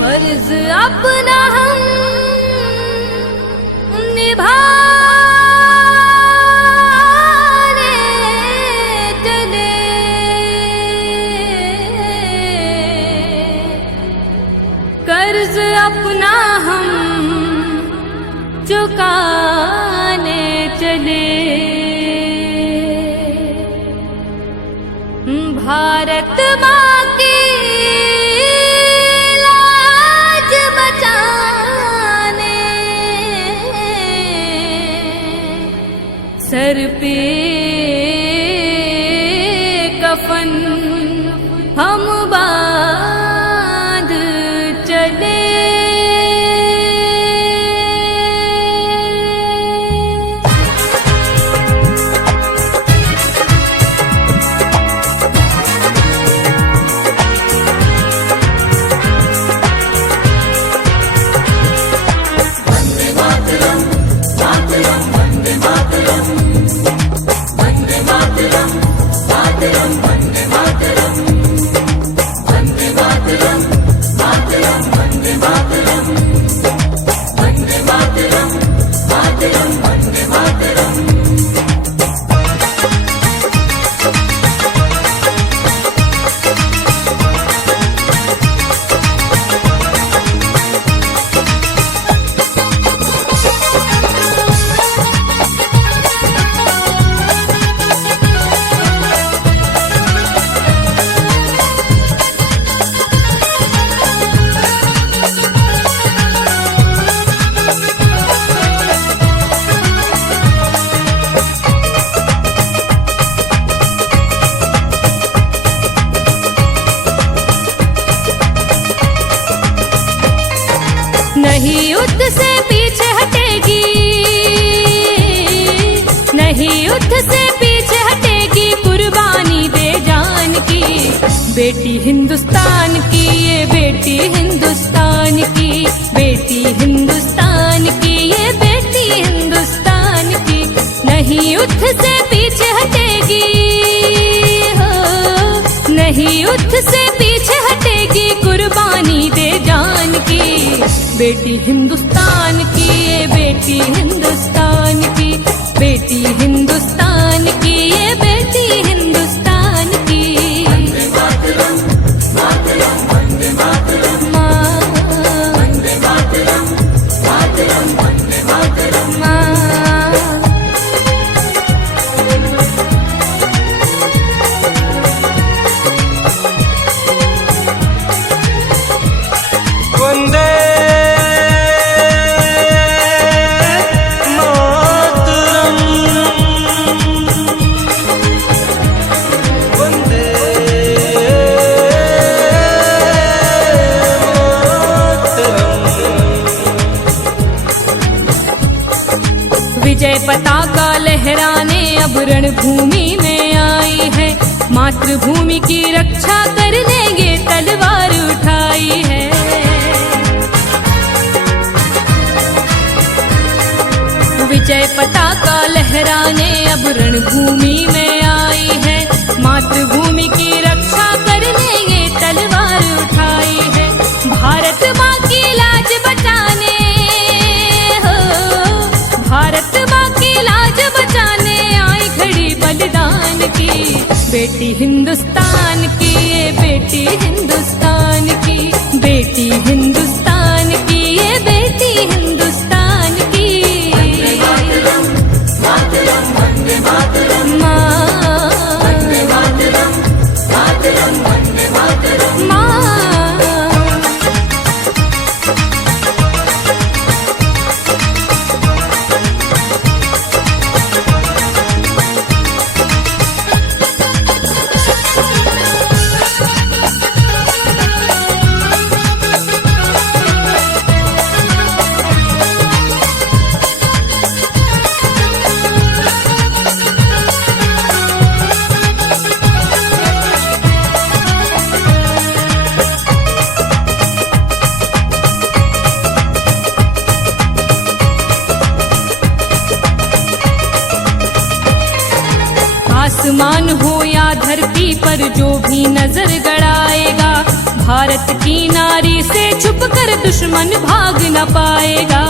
फर्ज अपना हम निभाने चले, कर्ज अपना हम चुकाने चले। भारत माँ की लाज बचाने सर पे कफन हम बांध चले। नहीं युद्ध से पीछे हटेगी, नहीं युद्ध से पीछे हटेगी, कुर्बानी दे जान की। बेटी हिंदुस्तान की, ये बेटी हिंदुस्तान की, बेटी हिंदुस्तान की, ये बेटी हिंदुस्तान की। नहीं युद्ध से पीछे हटेगी हो, नहीं युद्ध से पीछे हटेगी, कुर्बानी दे जान की। बेटी हिंदुस्तान की, ये बेटी हिंदुस्तान की, बेटी हिंदुस्तान की, ये बेटी हिंदुस्तान की। वंदे मातरम, मातरम, वंदे मातरम, वंदे मातरम, मातरम, वंदे मातरम। वंदे विजय पताका लहराने अब रणभूमि में आई है, मातृभूमि की रक्षा कर लेंगे तलवार उठाई है। विजय पताका लहराने अब रणभूमि में आई है, मातृभूमि की रक्षा कर लेंगे तलवार उठाई है। भारत माँ की लाज बचाने हो, भारत माँ की लाज बचाने आई खड़ी बलिदान की। बेटी हिंदुस्तान की, ये बेटी हिंदुस्तान की, बेटी हिंदुस्तान की, ये बेटी हिंदुस्तान की। वंदे मातरम, मातरम, वंदे मातरम, वंदे मातरम, मातरम, वंदे मातरम। आसमान हो या धरती पर जो भी नजर गड़ाएगा, भारत की नारी से छुपकर दुश्मन भाग न पाएगा।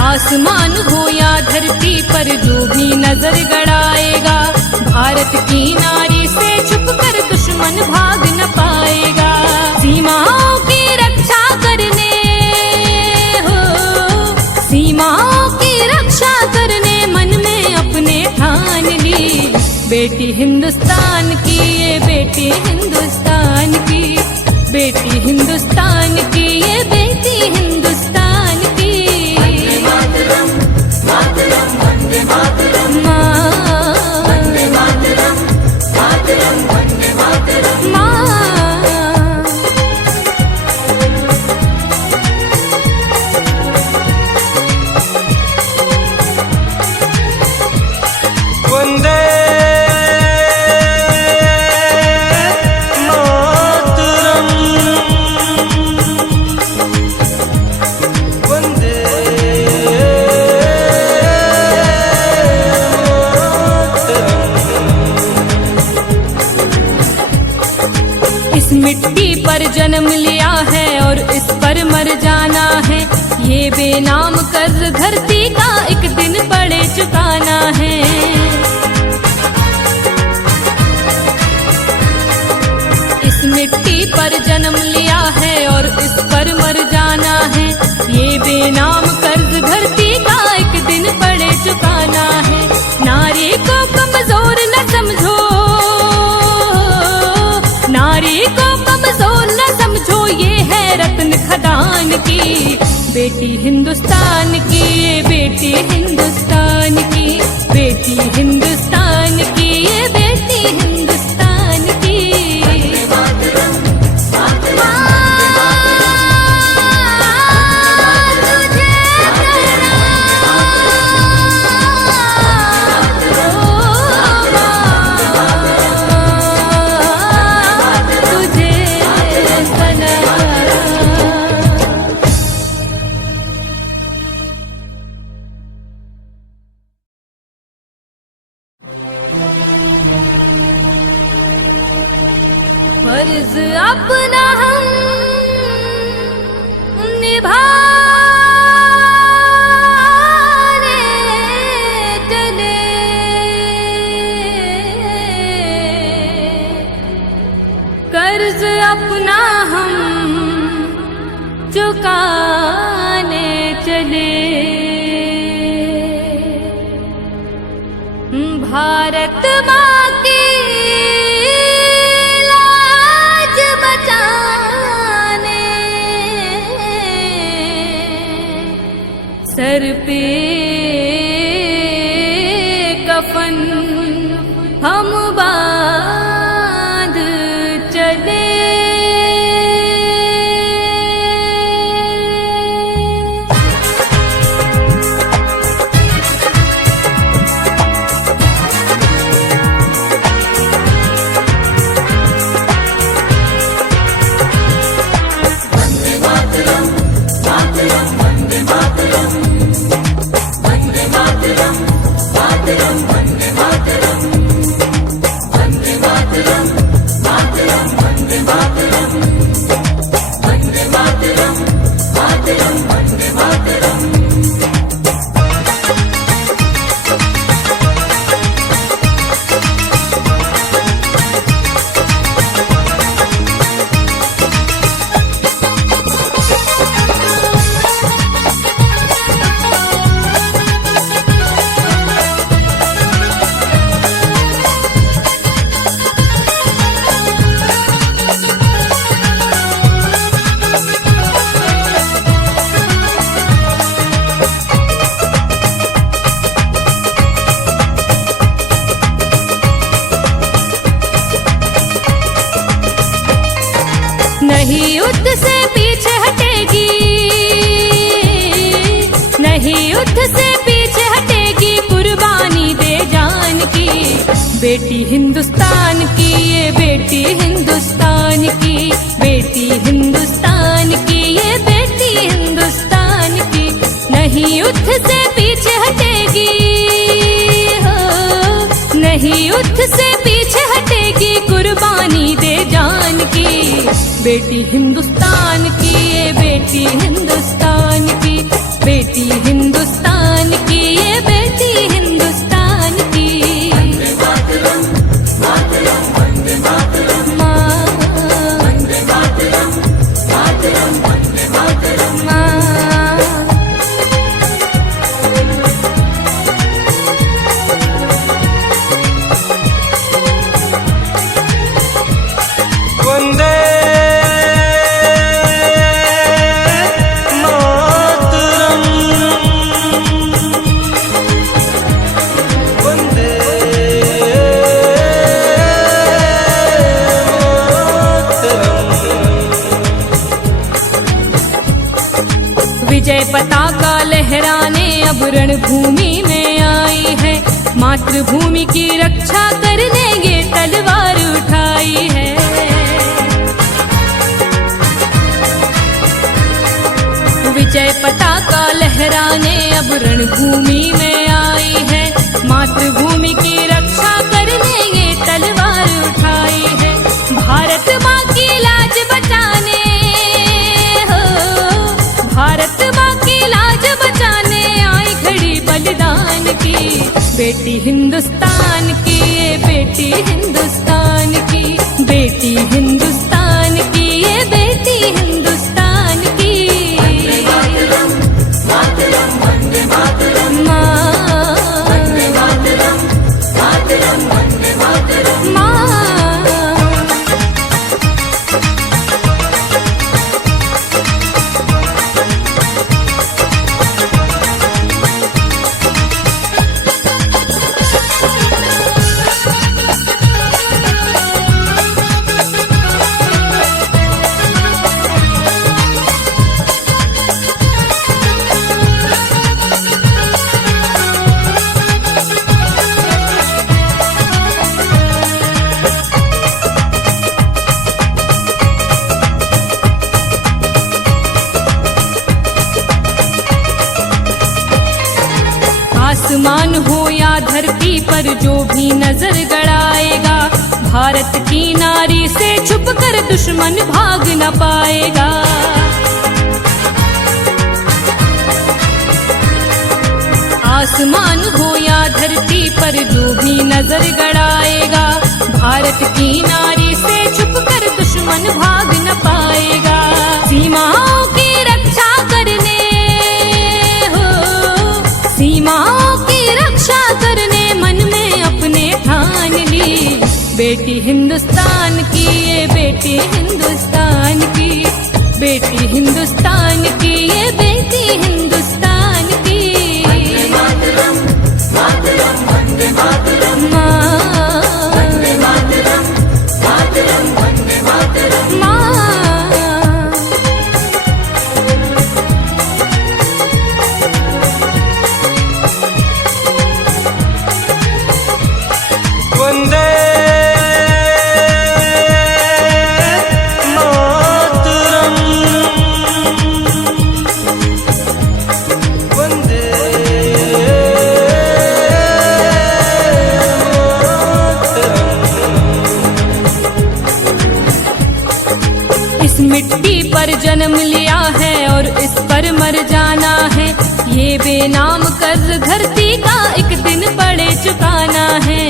आसमान हो या धरती पर जो भी नजर गड़ाएगा, भारत की नारी से छुपकर दुश्मन भाग न पाएगा। सीमाओं की रक्षा करने हो, सीमाओं की रक्षा करने मन में अपने ठान ली। बेटी हिंदुस्तान की, ये बेटी हिंदुस्तान की, बेटी हिंदुस्तान की, ये बेटी हिंदुस्तान की। मातरम, मातरम, वंदे मातरम, वंदे मातरम, मातरम, वंदे मातरम, वंदे इस मिट्टी पर जन्म लिया है और इस पर मर जाना है। ये बेनाम कर्ज धरती का एक दिन पड़े चुकाना है। इस मिट्टी पर जन्म लिया है और इस पर मर जाना है। ये बेनाम कर्ज धरती का एक दिन पड़े चुकाना है। नारी को कमजोर न समझो, नारी को कमजोर न समझो, ये है रत्न खदान की। बेटी हिंदुस्तान की, ये बेटी हिंदुस्तान की, बेटी हिंदुस्तान की, ये बेटी हिंदुस्तान की। फर्ज अपना हम निभाने चले, कर्ज अपना हम चुकाने चले। भारत माँ की सर पे कफन हम बांध चले। वंदे मातरम, मातरम, वंदे मातरम, वंदे मातरम, मातरम, वंदे मातरम, वंदे मातरम, मातरम, वंदे मातरम, वंदे मातरम, मातरम, वंदे मातरम। नहीं युद्ध से पीछे हटेगी, नहीं युद्ध से पीछे हटेगी, कुर्बानी दे जान की। बेटी हिंदुस्तान की, ये बेटी हिंदुस्तान की, बेटी हिंदुस्तान की, ये बेटी हिंदुस्तान की। नहीं युद्ध से पीछे हटेगी हो, नहीं युद्ध से बेटी हिंदुस्तान की, ये बेटी हिंदुस्तान की, बेटी हिंदुस्तान की, ये बेटी हिंदुस्तान की। वंदे मातरम, मातरम, वंदे मातरम, वंदे मातरम, मातरम, वंदे मातरम। वंदे मातरम, वंदे मातरम। विजय पताका लहराने अब रणभूमि में आई है, मातृभूमि की रक्षा करने ये तलवार उठाई है। विजय पताका लहराने अब रणभूमि में आई है, मातृभूमि की रक्षा करने ये तलवार उठाई है। भारत माँ की लाज बचाने हो, भारत माँ की लाज बचाने आई खड़ी बलिदान की। बेटी हिंदुस्तान की, ये बेटी हिंदुस्तान की, बेटी हिंदुस्तान की, ये बेटी हिंदुस्तान की। वंदे मातरम, मातरम, वंदे मातरम, वंदे मातरम, मातरम, वंदे मातरम। आसमान हो या धरती पर जो भी नजर गड़ाएगा, भारत की नारी से छुपकर दुश्मन भाग न पाएगा। आसमान हो या धरती पर जो भी नजर गड़ाएगा, भारत की नारी से छुपकर दुश्मन भाग न पाएगा। सीमाओं की रक्षा करने हो, सीमाओं की रक्षा करने मन में अपने ठान ली। बेटी हिंदुस्तान की, ये बेटी हिंदुस्तान की, बेटी हिंदुस्तान की, ये बेटी हिंदुस्तान की। वंदे मातरम, मातरम, वंदे मातरम, वंदे मातरम, मातरम, वंदे मातरम। वंदे मातरम, वंदे मातरम। इस मिट्टी पर जन्म लिया है और इस पर मर जाना है, ये बेनाम कर्ज धरती का एक दिन पड़े चुकाना है।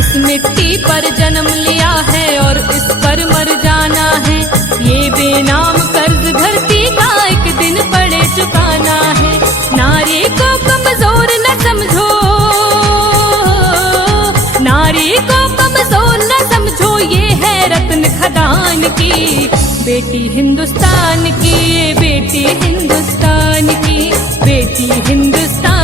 इस मिट्टी पर जन्म लिया है और इस पर मर जाना है, ये बेनाम कर्ज धरती का एक दिन पड़े चुकाना है। नारी को कमजोर न समझो, नारी को कमजोर न समझो, ये है रत्न खदान की। बेटी हिंदुस्तान की, ये बेटी हिंदुस्तान की, बेटी हिंदुस्तान